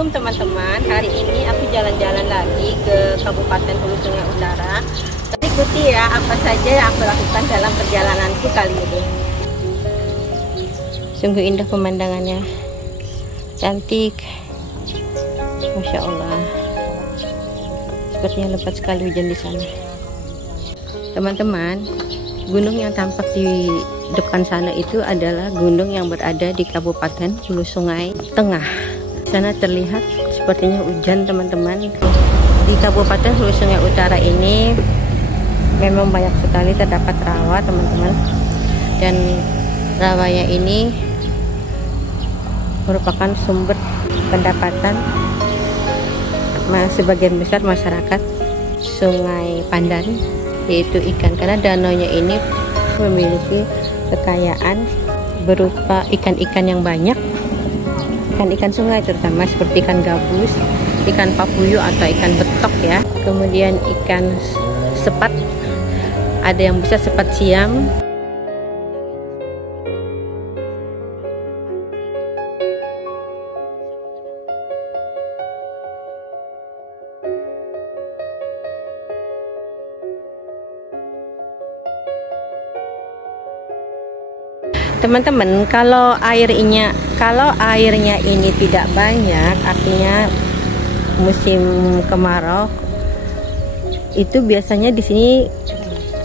Assalamualaikum teman-teman. Hari ini aku jalan-jalan lagi ke Kabupaten Hulu Sungai Utara. Ikuti ya apa saja yang aku lakukan dalam perjalananku kali ini. Sungguh indah pemandangannya, cantik, Masya Allah. Sepertinya lebat sekali hujan di sana. Teman-teman, gunung yang tampak di depan sana itu adalah gunung yang berada di Kabupaten Hulu Sungai Tengah. Sana terlihat sepertinya hujan teman-teman. Di Kabupaten Hulu Sungai Utara ini memang banyak sekali terdapat rawa teman-teman, dan rawanya ini merupakan sumber pendapatan sebagian besar masyarakat Sungai Pandan, yaitu ikan, karena danaunya ini memiliki kekayaan berupa ikan-ikan yang banyak, ikan-ikan sungai terutama seperti ikan gabus, ikan papuyu atau ikan betok ya, kemudian ikan sepat, ada yang bisa sepat siam, teman-teman. Kalau airnya ini tidak banyak, artinya musim kemarau, itu biasanya di sini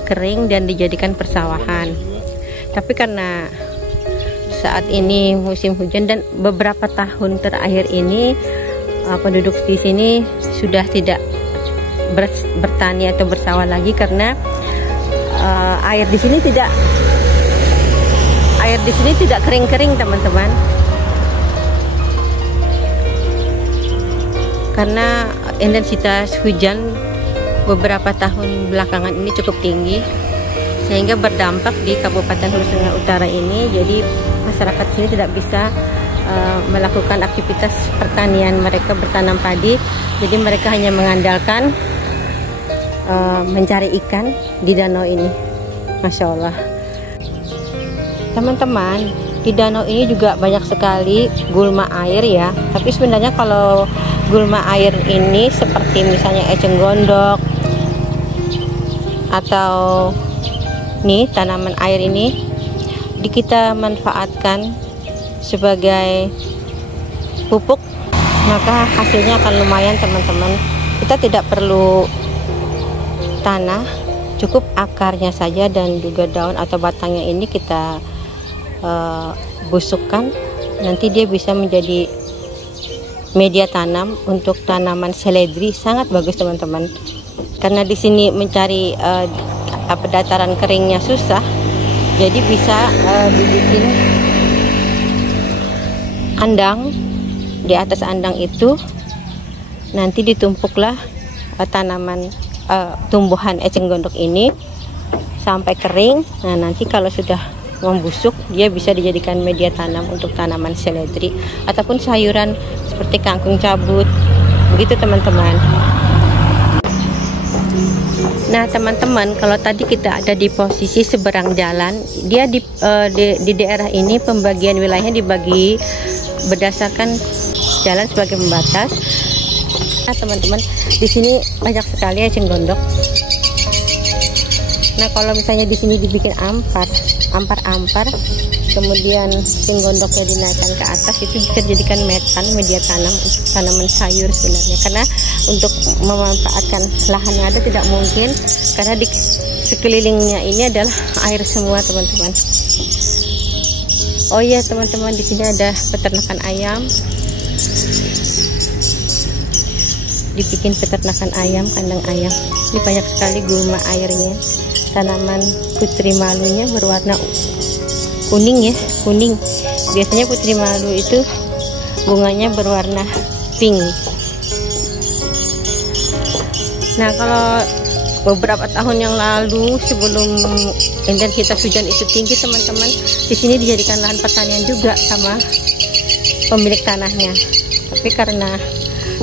kering dan dijadikan persawahan. Tapi karena saat ini musim hujan dan beberapa tahun terakhir ini penduduk di sini sudah tidak bertani atau bersawah lagi, karena air di sini tidak kering-kering teman-teman, karena intensitas hujan beberapa tahun belakangan ini cukup tinggi, sehingga berdampak di Kabupaten Hulu Sungai Utara ini. Jadi masyarakat sini tidak bisa melakukan aktivitas pertanian, mereka bertanam padi, jadi mereka hanya mengandalkan mencari ikan di danau ini. Masya Allah teman-teman, di danau ini juga banyak sekali gulma air ya. Tapi sebenarnya kalau gulma air ini seperti misalnya eceng gondok atau nih tanaman air ini kita manfaatkan sebagai pupuk, maka hasilnya akan lumayan teman-teman. Kita tidak perlu tanah, cukup akarnya saja dan juga daun atau batangnya ini kita busukkan, nanti dia bisa menjadi media tanam untuk tanaman seledri. Sangat bagus teman-teman, karena di sini mencari dataran keringnya susah, jadi bisa dibikin andang. Di atas andang itu nanti ditumpuklah tanaman tumbuhan eceng gondok ini sampai kering. Nah, nanti kalau sudah membusuk, dia bisa dijadikan media tanam untuk tanaman seledri ataupun sayuran seperti kangkung cabut, begitu teman-teman. Nah teman-teman, kalau tadi kita ada di posisi seberang jalan, dia di daerah ini pembagian wilayahnya dibagi berdasarkan jalan sebagai pembatas. Nah teman-teman, di sini banyak sekali eceng gondok. Nah kalau misalnya di sini dibikin ampar, kemudian eceng gondoknya dinaikkan ke atas, itu bisa dijadikan media tanam untuk tanaman sayur sebenarnya. Karena untuk memanfaatkan lahan yang ada tidak mungkin, karena di sekelilingnya ini adalah air semua teman-teman. Oh iya teman-teman, di sini ada peternakan ayam, dibikin peternakan ayam, kandang ayam. Ini banyak sekali gulma airnya. Tanaman putri malunya berwarna kuning ya, kuning. Biasanya putri malu itu bunganya berwarna pink. Nah kalau beberapa tahun yang lalu, sebelum intensitas hujan itu tinggi teman-teman, di sini dijadikan lahan pertanian juga sama pemilik tanahnya. Tapi karena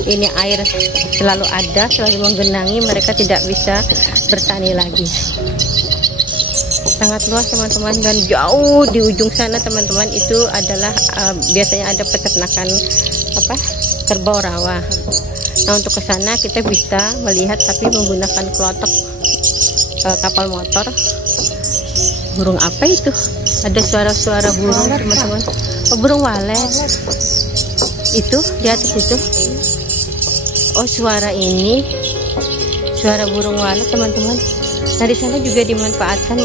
ini air selalu ada, selalu menggenangi, mereka tidak bisa bertani lagi. Sangat luas teman-teman, dan jauh di ujung sana teman-teman itu adalah biasanya ada peternakan kerbau rawa. Nah, untuk ke sana kita bisa melihat tapi menggunakan klotok kapal motor. Burung apa itu? Ada suara-suara burung, teman-teman. Oh, burung walet. Itu di atas itu. Oh, suara ini suara burung walet, teman-teman. Nah, di sana juga dimanfaatkan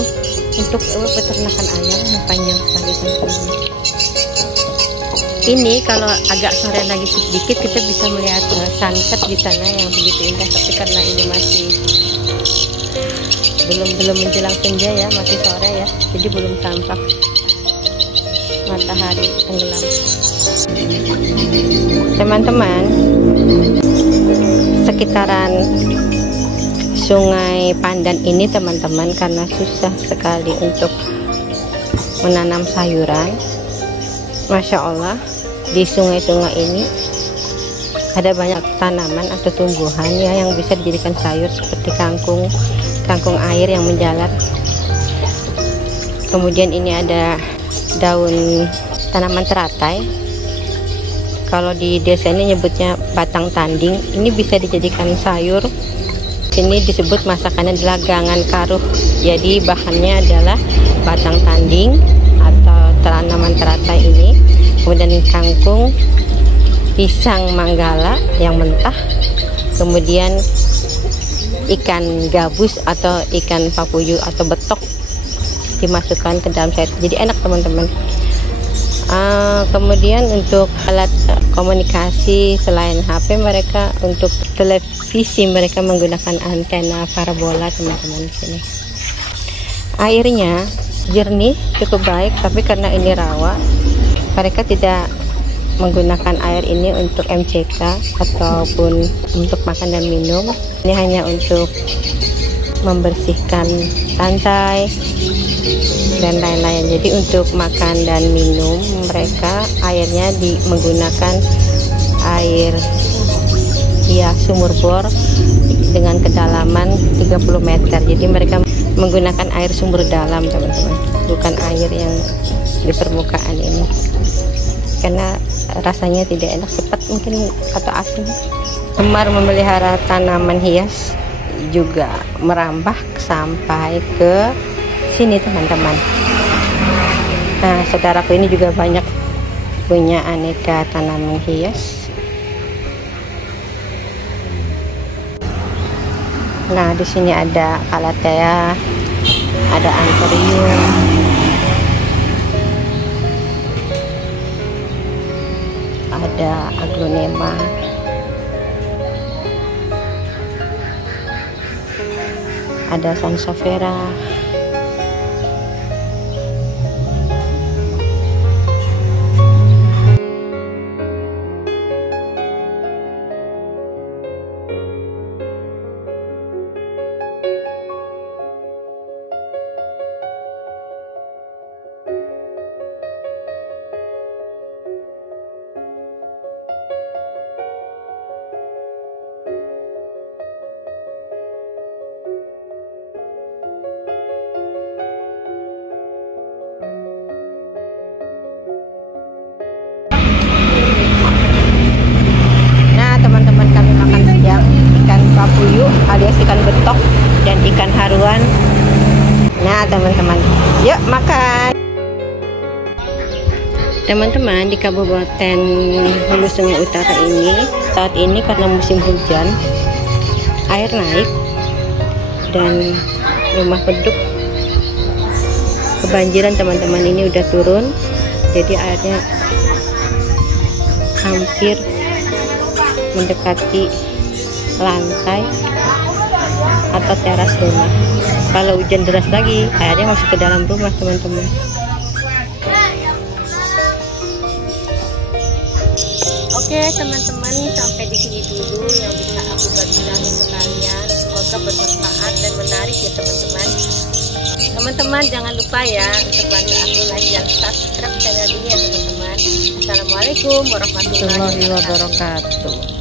untuk peternakan ayam. Panjang sekali, teman-teman. Ini kalau agak sore lagi sedikit kita bisa melihat sunset di sana yang begitu indah. Tapi karena ini masih belum menjelang senja ya, masih sore ya, jadi belum tampak matahari tenggelam. Teman-teman, sekitaran Sungai Pandan ini teman-teman, karena susah sekali untuk menanam sayuran, Masya Allah, di sungai-sungai ini ada banyak tanaman atau tumbuhan ya yang bisa dijadikan sayur seperti kangkung air yang menjalar. Kemudian ini ada daun tanaman teratai. Kalau di desa ini nyebutnya batang tanding. Ini bisa dijadikan sayur. Ini disebut masakannya adalah gangan karuh. Jadi bahannya adalah batang tanding atau tanaman teratai ini. Kemudian kangkung, pisang manggala yang mentah. Kemudian ikan gabus atau ikan papuyu atau betok dimasukkan ke dalam sayur. Jadi enak, teman-teman. Kemudian untuk alat komunikasi selain HP, mereka untuk televisi mereka menggunakan antena parabola, teman-teman. Di sini airnya jernih, cukup baik, tapi karena ini rawa, mereka tidak menggunakan air ini untuk MCK ataupun untuk makan dan minum. Ini hanya untuk membersihkan lantai dan lain-lain. Jadi untuk makan dan minum mereka airnya menggunakan air ya sumur bor dengan kedalaman 30 meter. Jadi mereka menggunakan air sumber dalam, teman-teman, bukan air yang di permukaan ini, karena rasanya tidak enak, cepat mungkin atau asin. Gemar memelihara tanaman hias juga merambah sampai ke sini, teman-teman. Nah, saudaraku ini juga banyak punya aneka tanaman hias. Nah, di sini ada calathea, ada anthurium, ada aglonema, ada sansevieria, papuyu alias ikan betok dan ikan haruan. Nah, teman-teman, yuk makan. Teman-teman, di Kabupaten Hulu Sungai Utara ini saat ini karena musim hujan, air naik dan rumah penduduk kebanjiran, teman-teman. Ini udah turun, jadi airnya hampir mendekati lantai atau teras rumah. Kalau hujan deras lagi, airnya masuk ke dalam rumah, teman-teman. Oke, teman-teman, sampai di sini dulu yang bisa aku bagikan untuk kalian. Semoga bermanfaat dan menarik ya, teman-teman. Teman-teman, jangan lupa ya untuk bantu aku like dan subscribe channel ini ya, teman-teman. Assalamualaikum warahmatullahi wabarakatuh.